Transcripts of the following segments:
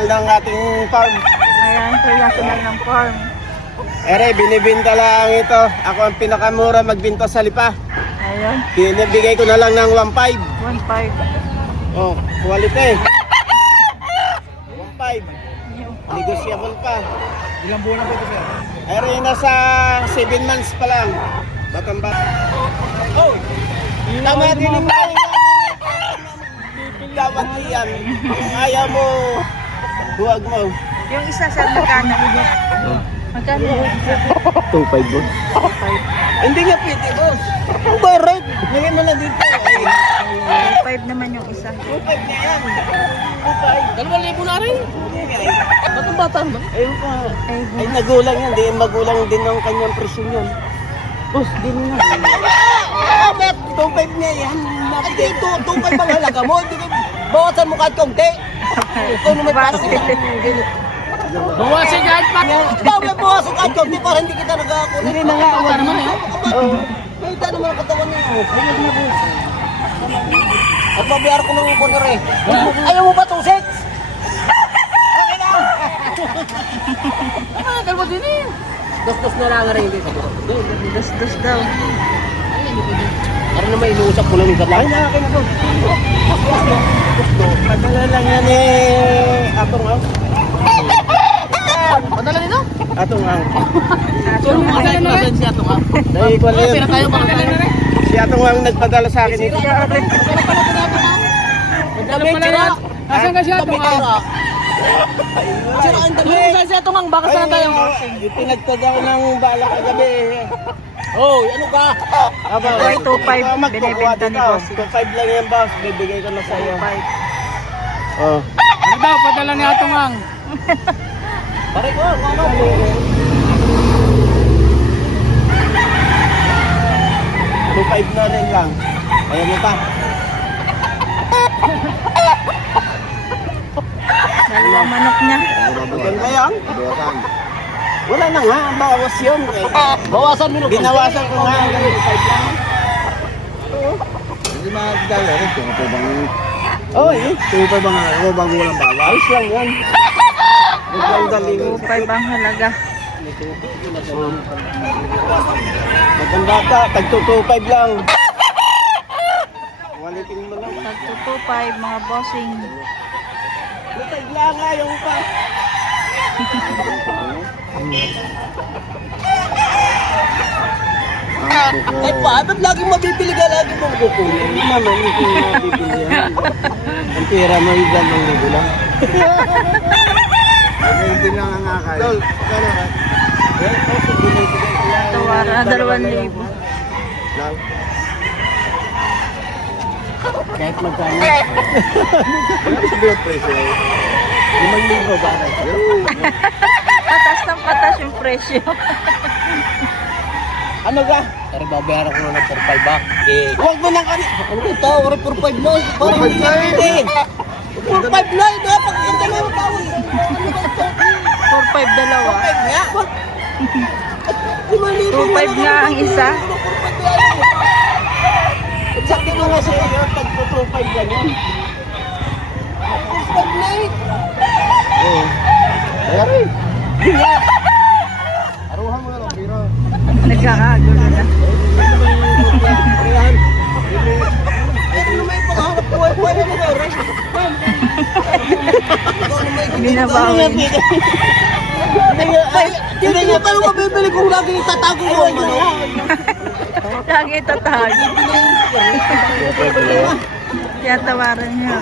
ng ating farm. Ayan, international ng farm. Ere, binibinta lang ito. Ako ang pinakamura magbinta sa lipa. Ayan, Binibigay ko na lang ng 1.5. 1.5. Oh, quality. 1.5. Negotiable pa. Ilang buwan na po ito, sir? Ere, nasa 7 months pa lang. Batang bata. Oh! Tama din yung mga dapat yan. Kung ayaw mo, huwag mo. Yung isa sa magkano? Magkano yung isa? 2.5 boss. 2.5. Hindi nga pwede boss. Correct. Ngayon mo lang dito. 2.5 naman yung isa. 2.5 na yan. 2.5. 2,000 na rin. Ba't ang bata naman? Ayun ka. Ay, Ay nagulang yan. Di magulang din ang kanyang presyon yan. Boss, din na. Bet, 2.5 na yan. Ay, dito, 2,500 ang halaga mo. Hindi ka, bawasan mo kahit konti. Ikaw naman para Base. Bawasan kahit pa. Ikaw may bawasan kahit konti para hindi kita nagkakakulit. Hindi na nga. Bata naman eh. Oo. Kita naman ang katawan niya. Ayun na boss. At mabiyar ko ng corner eh. Ayaw mo ba itong sets? Okay na. Magal mo din eh. Dos-dos na lang rin dito. Dus-dus daw. Para naman inuusap ko lang yung Ay, akin na boss. Padala lang yan eh. Atong ang. Padala nito? Atong ang. Tulong mga tayo na rin siya ito ka. Dahil ko lang Pira tayo mga tayo. Si Atong ang nagpadala sa akin ito. Dala pala yan. Nasaan ka siya ito ka? Sino ang dami? Saan siya ito nga? Baka saan tayo? Pinagtada ko ng bala kagabi. Oh, ano ka? Aba, Ay, 2.5 magkukuha binibenta ni dito. boss. 2.5 lang yan boss. Bibigay ko na sa iyo. 2.5. Oh. Ano daw? Padala ni Atong ang. Pare ko, ano? 2.5 na rin lang. Ayaw mo pa. Dalawang manok niya. Maganda yan. Wala na nga. Bawas yun. Bawasan mo. Binawasan ko nga. 2.5 lang. Hindi makakagala rin. Kung ito bang... Oo eh. Kung ito bang ako bang walang bawas? Ayos lang yan. Huwag lang galing. 2.5 ang halaga. Maganda ka. Tag-2.5 lang. Walitin mo lang. Tagto 2.5 mga bossing. 2.5 lang nga yung pa. Ay, paano lagi mabibili ka? Lagi mong kukunin. Hindi naman. Hindi ko mabibili yan. Ang pera mo yung dalawang libo lang. Hindi lang ang akay. Tol, kano ka? Eh, kasi binibigay ko yan. Tawara, 2,000. Lang. Kahit magkano. Ano sabi yung presyo? 5,000 ba? Patas ng patas yung presyo. Ano ka? Pero babayaran ko na ng 4-5 back. Eh, Huwag mo nang kani. ano ito? Ori 4-5 na. Parang hindi na hindi. 4-5 na. Ito, pagkakita na yung tao. 4.5 dalawa. 5 nga. 2.5 nga ang isa. Sabi ko nga sa iyo, tag-2.5 lang yan. 4-5 na eh. Oo. Kaya rin. Aruhan mo na lang, biro. Nagkakagulo na. Ayan. Pero naman yung pagkahanap buhay-buhay na nila, right? Binabawi. Hindi nyo pa naman mabibili kung lagi itatago mo ang ano. Lagi tatag. Kaya tawaran niya.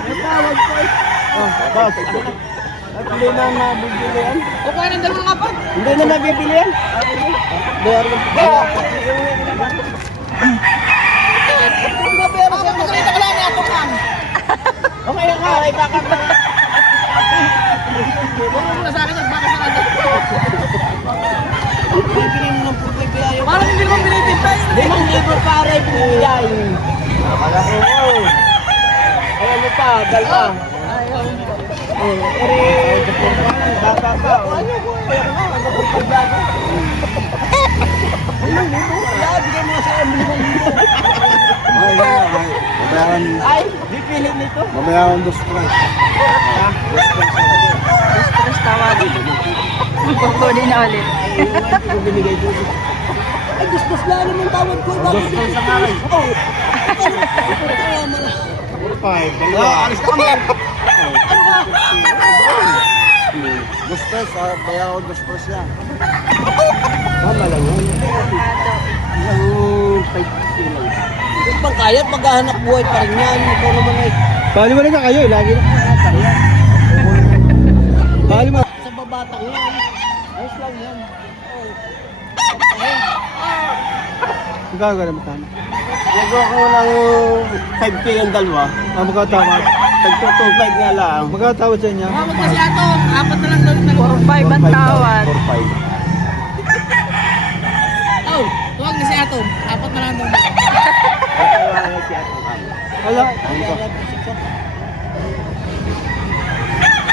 Oh, boss. At hindi na mabibili yan. O kaya ng dalawang apat. Hindi na mabibili yan. Pero siya magkalita ka lang atong ang. Okay nga, ay baka na. Puro mo na sa akin yung baka sa kanya. Bibili mo ng 2.5 ayaw. Parang hindi naman binibintay. 5,000 pare pinigay. Akala ko, oh. Ayaw mo pa, dalawa. Oh, baka pa. Ano ko? Kaya nga, ano ko pagda ko? Ano mo? Wala, bigyan mo sa amin. Ay, babayaran. Ay, di pili nito. Babayaran dos price. Stress tawag. Kukunin na ulit. Hindi ko binigay dito. Ay, gusto na naman tawad ko. Dos price ang aray. Oo. 4-5, dalawa. Alis ka kami. Ano ka? Dos price, bayaran dos price yan. Tama lang yun. Ato. Isang 5 kilo. Hindi bang kaya maghahanap buhay pa rin yan. Ikaw naman ay Bali mo na kayo, lagi na kaya. Bali mo. sa babatang yan. Ayos lang yan. Magkano ka na magkano? Nagawa ko ng 5K yung dalawa. Ah, magkatawad. Tag-2.5 nga lang. Magkatawad sa inyo? Kasi ato, apat na lang daw. 4-5 ang tawad. 4-5. Oh, tuwag na si ato. Apat na lang daw. Wala.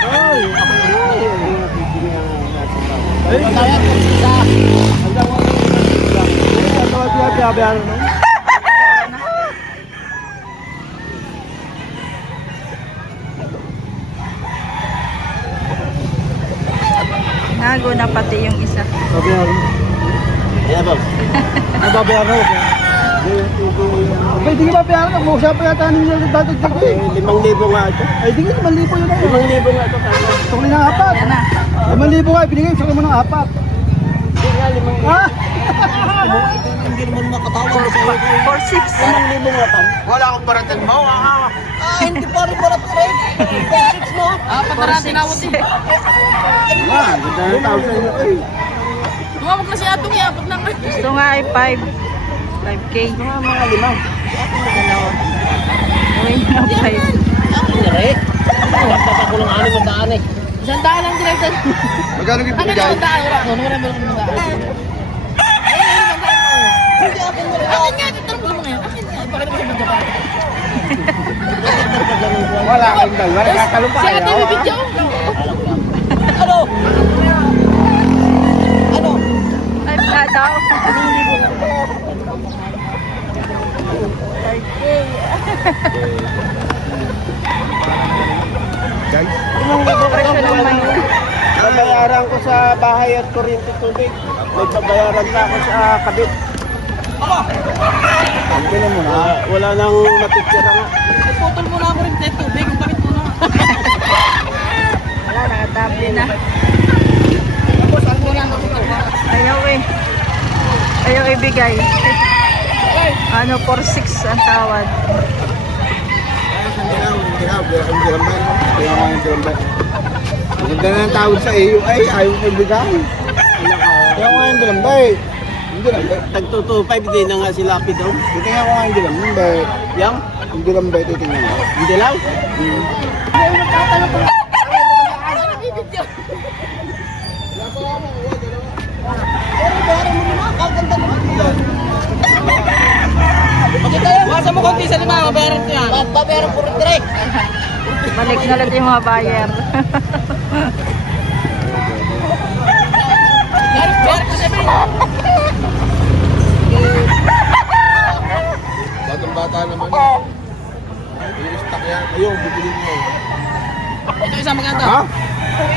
Ay, ako na. Ay, Kaya ko sa hanggang wala yung tawad niya, binabayaran mo? Nago na pati yung isa. Babayaran mo. Kaya ba? Nababayaran mo. Ay, di ka babayaran. Mag-uusap yata ninyo dati dito eh. 5,000 nga ito. Ay, di ka 5,000 yun eh. 5,000 nga ito. Tukli ng apat. Yan na. 5,000 nga, binigay. Sakay mo ng apat. Hindi nga, 5,000. Ha? Hindi naman makatawag sa 4-6. 5,000 nga pa. Wala akong baratan mo. Hindi pa rin baratan rin. 4-6 mo. Apat na lang tinawad eh. Ah, ganda ng tao sa inyo eh. Tumawag na si atong apat na nga. Gusto nga ay 5K. Mga 5. Dalawa. Gawin na 5. Hindi. Papakulong 6 na daan eh. Isang daan lang direkta. Magkano Ano na ang daan? Wala mo ng daan. Hindi ako mo. Akin nga, titanong ko mo ngayon. Akin nga, bakit mo sa video ka? Wala kayong dalawa. Nagkatalong pa Si kayo. ate may video. Ano? Ano? Ay, wala daw. Guys. Presyo lang man yun. Babayaran ko sa bahay at kuryente tubig. May babayaran pa ako sa kabit. Pagpili mo na. Wala nang matitira nga. Putol mo na ako rin sa tubig. Ang bakit mo na? Wala, nakatable na. Ayaw eh. Ayaw ibigay. Ano, 4-6 ang tawad. Ang ganda ng tawag sa iyo ay ayaw ko ibigay. Kaya ko nga yung dilambay. Hindi lang. Tag-225 din na nga si Lapi daw. Titingnan ko nga yung dilambay. Yang? Yung dilambay titingnan ko. Hindi lang. Wasa mo konti sa lima, mabayaran ko yan. Babayaran ko rin direct. Balik na lang yung mga buyer. Batang bata naman yun. Yung stock yan. Ayun, bibilin mo. Ito isa maganda. Ha?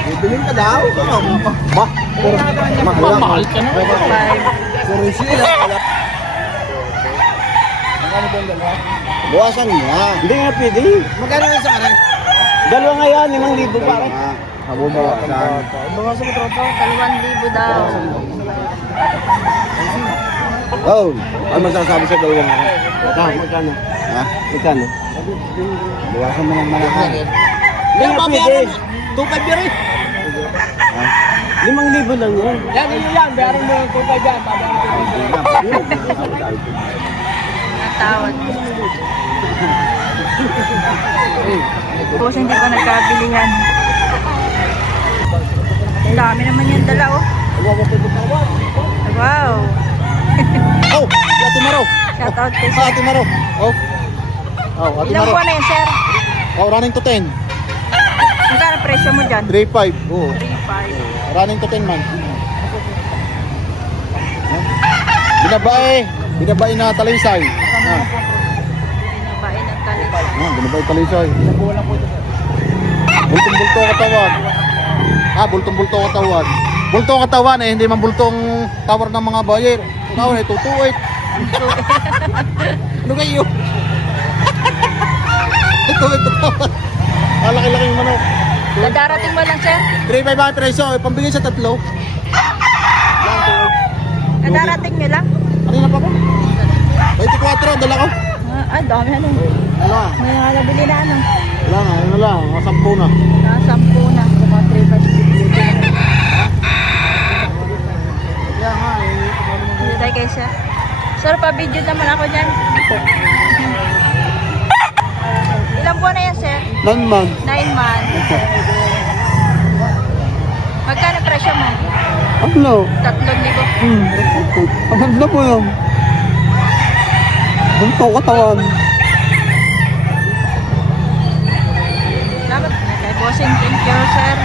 Bibilin ka daw. Ba? Mahal ka na. 5. Puro sila. Magkano ba ang dalawa? Buwasan niya. Hindi nga pwede. Magkano yung sa kanan? Dalawa nga yan, 5,000 pare. Ako bawasan. Bawasan mo tropa. 2,000 daw. Oh, ano masasabi sa dalawang ako? Magkano? Ha? Magkano? Buwasan mo ng malakas. Hindi nga pwede. 2.5 yun eh. Ha? 5,000 lang yan. Yan, yan. Bayaran mo yung 2,500 yan. Natawad. Tapos hindi pa nagkabilihan. Ang dami naman yung dala, oh. Wow. Oh, si Ate Maro. Shout out kay Ah, sir. Ate Maro. Oh. Oh, Ate Ilang Maro. buwan na yun, sir? Oh, running to 10. Magkano presyo mo dyan? 3.5. Oo. 3,500. Running to 10 man. Binabae. Binabae na talaysay. Ah. Ganun ba yung talisay? Nabulang po ito sir. Bultong-bulto katawan. Bultong-bulto katawan. Bulto katawan eh, hindi man bultong tawar ng mga buyer. Tawar eh, tutuit. Ano kayo? Tutuit tawar. Laki-laki yung manok. Dadarating mo lang, sir? 3.5 ang presyo, pambigay sa tatlo. Dadarating nyo lang? Kanina pa po? 24, dala ko. Ay, dami ano. Wala. May nga nabili na ano. Wala nga, ano lang, mga 10 na. Nakasampu na. Mga 3.5. Kaya nga eh. Hindi tayo kayo, sir. Sir, pa-video naman ako dyan. Ilang buwan na yan, sir? 9 months. 9 months. Magkano presyo mo? Ano? 3,000. Ang ganda po yun. Bulto katawan. Salamat kay bossing. Thank you, sir.